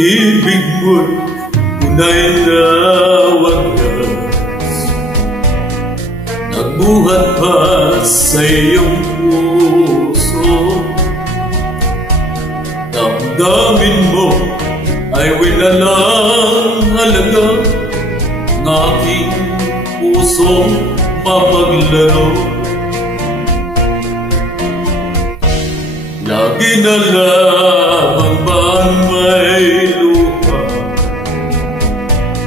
Ibig mo'y unay na wagas, nagbuhat pa sa iyong puso. Damdamin mo ay winalang halaga, ng aking pusong mapaglaro. Lagi na lamang bang may luha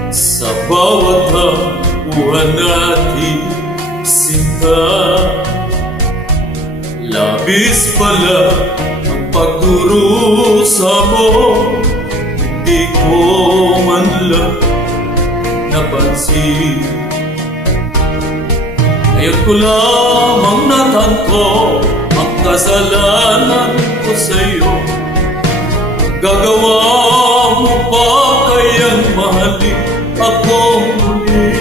sa bawat hambuhan natin, sinta. Labis pala ang pagdurusa mo, hindi ko man lang napansin. Ngayon ko lamang natanto ang kasalanan ko sa'yo. Gagawa mo pa kayang mahalin ako muli?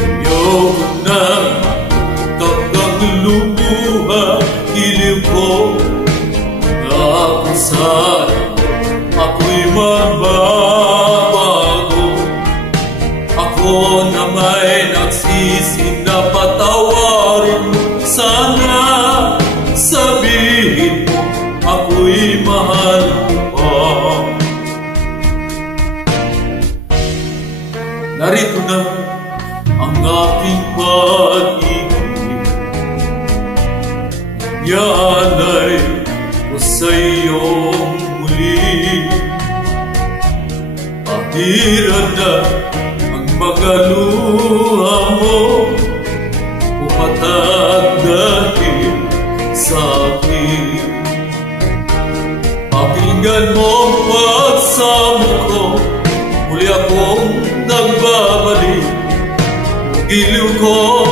Ayoko na takang lumuha, iliw ko na ako sa'yo. Ako'y magbabago, ako na may nagsisi na patawarin mo. Sana sabihin mo ako'y mahal mo. Narito na ang aking pag-ibig, yanay ko sa iyong muli. Pahira na ang mga luha mo, pumatag dahil sa akin. Pakinggan mo ang pagsamo ko, muli akong nagbabalik. Giliw ko,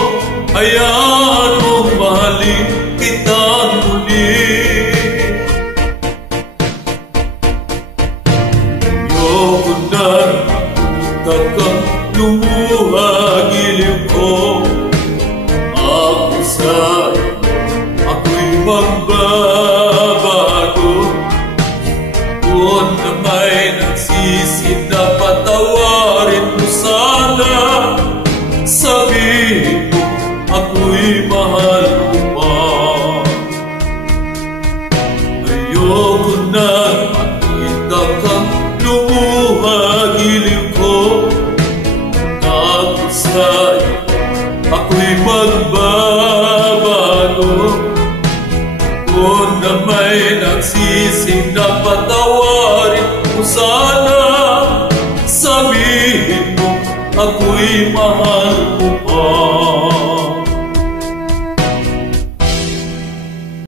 hayaan mong mahalin kitang muli. Ayoko na takang lumuha, giliw ko. Ako sa'yo, ako'y magbabago. Kung na may nagsisi na patawarin mo, sana sabihin mo ako'y mahal mo pa. Ayoko na makita kang lumuha, giliw ko. Ako sa'yo, ako'y magbabago. Kung na may nagsising na patawarin mo, sana sabihin mo ako'y mahal